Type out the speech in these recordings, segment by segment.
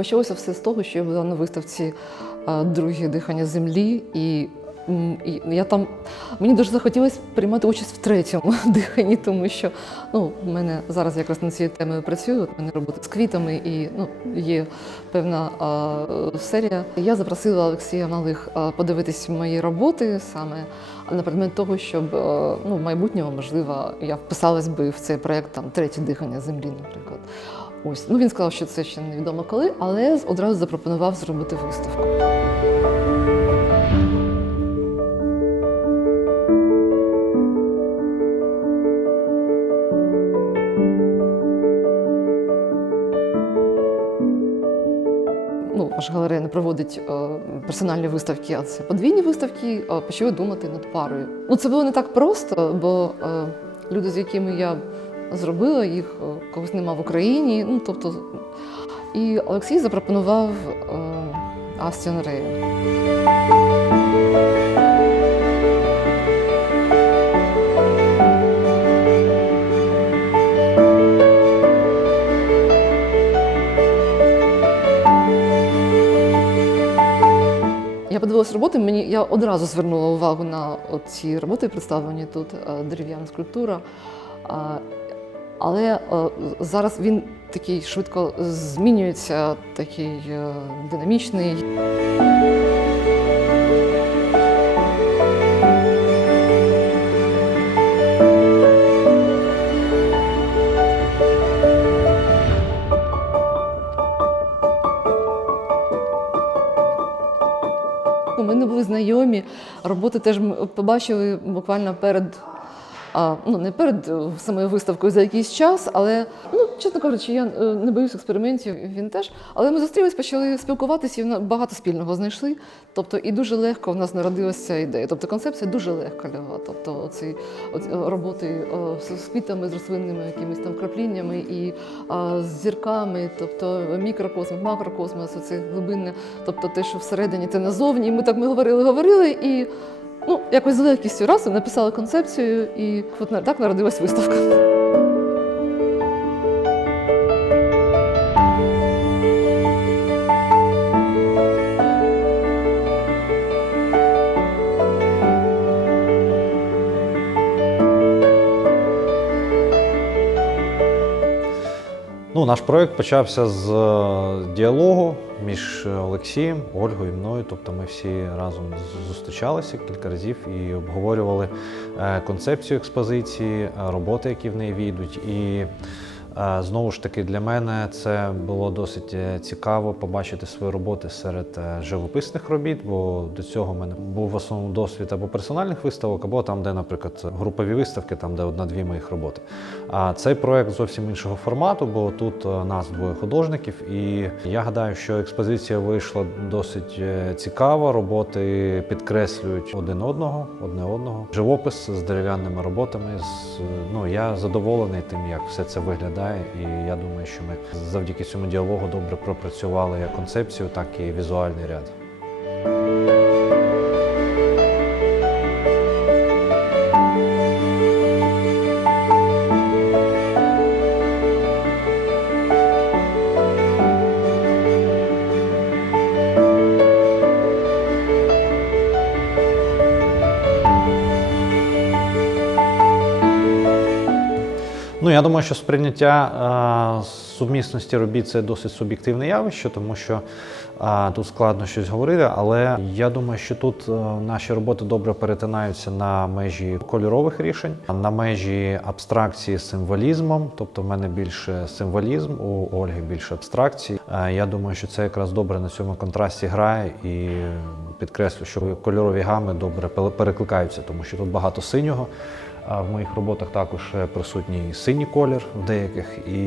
почалося все з того, що я була на виставці е, друге дихання землі, і я там мені дуже захотілося приймати участь в третьому диханні, тому що ну, в мене зараз якраз над цією темою працюю. У мене робота з квітами і ну, є певна е, серія. Я запросила Олексія Малих подивитись мої роботи саме на предмет того, щоб ну, в майбутньому, можливо, я вписалась би в цей проект там третє дихання землі, наприклад. Ось ну він сказав, що це ще невідомо коли, але одразу запропонував зробити виставку. Наша галерея не проводить е, персональні виставки, а це подвійні виставки. Почали думати над парою. Ну це було не так просто, бо е, люди, з якими я зробила їх, е, когось нема в Україні. Ну тобто, і Олексій запропонував Астіон Рея. Я роботи, мені я одразу звернула увагу на ці роботи, представлені тут е, дерев'яна скульптура. Але е, зараз він такий швидко змінюється, такий е, динамічний. Знайомі. Роботи теж ми побачили буквально перед. Ну, не перед е, самою виставкою за якийсь час, але, ну, чесно кажучи, я е, не боюсь експериментів, він теж. Але ми зустрілись, почали спілкуватися і багато спільного знайшли. Тобто, і дуже легко в нас народилася ця ідея. Тобто концепція дуже легка лягла. Тобто, оці, оці роботи е, з квітами, з рослинними якимись там крапліннями і а, з зірками, тобто мікрокосмос, макрокосмос, оце глибинне, тобто те, що всередині, те назовні. Ми так ми говорили, говорили і. Ну, якось з легкістю раз написали концепцію, і от так народилась виставка. Ну, наш проект почався з е, діалогу між Олексієм, Ольгою і мною. Тобто ми всі разом зустрічалися кілька разів і обговорювали е, концепцію експозиції, е, роботи, які в неї війдуть. І знову ж таки для мене це було досить е, цікаво побачити свої роботи серед е, живописних робіт, бо до цього в мене був в основному досвід або персональних виставок, або там, де, наприклад, групові виставки, там, де одна-дві моїх роботи. А цей проект зовсім іншого формату, бо тут е, нас двоє художників, і я гадаю, що експозиція вийшла досить е, цікава. Роботи підкреслюють один одного, одне одного. Живопис з дерев'яними роботами. Ну я задоволений тим, як все це виглядає, і я думаю, що ми завдяки цьому діалогу добре пропрацювали як концепцію, так і візуальний ряд. Ну, я думаю, що сприйняття е, сумісності робіт це досить суб'єктивне явище, тому що е, тут складно щось говорити, але я думаю, що тут е, наші роботи добре перетинаються на межі кольорових рішень, на межі абстракції з символізмом. Тобто, в мене більше символізм, у Ольги більше абстракції. Я думаю, що це якраз добре на цьому контрасті грає і підкреслю, що кольорові гами добре пе- перекликаються, тому що тут багато синього. А в моїх роботах також е, присутній синій колір в деяких, і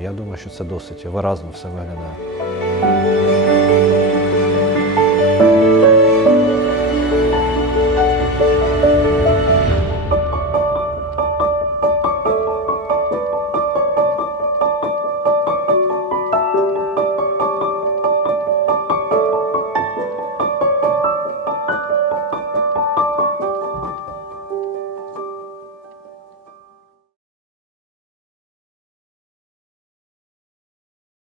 я думаю, що це досить виразно все виглядає.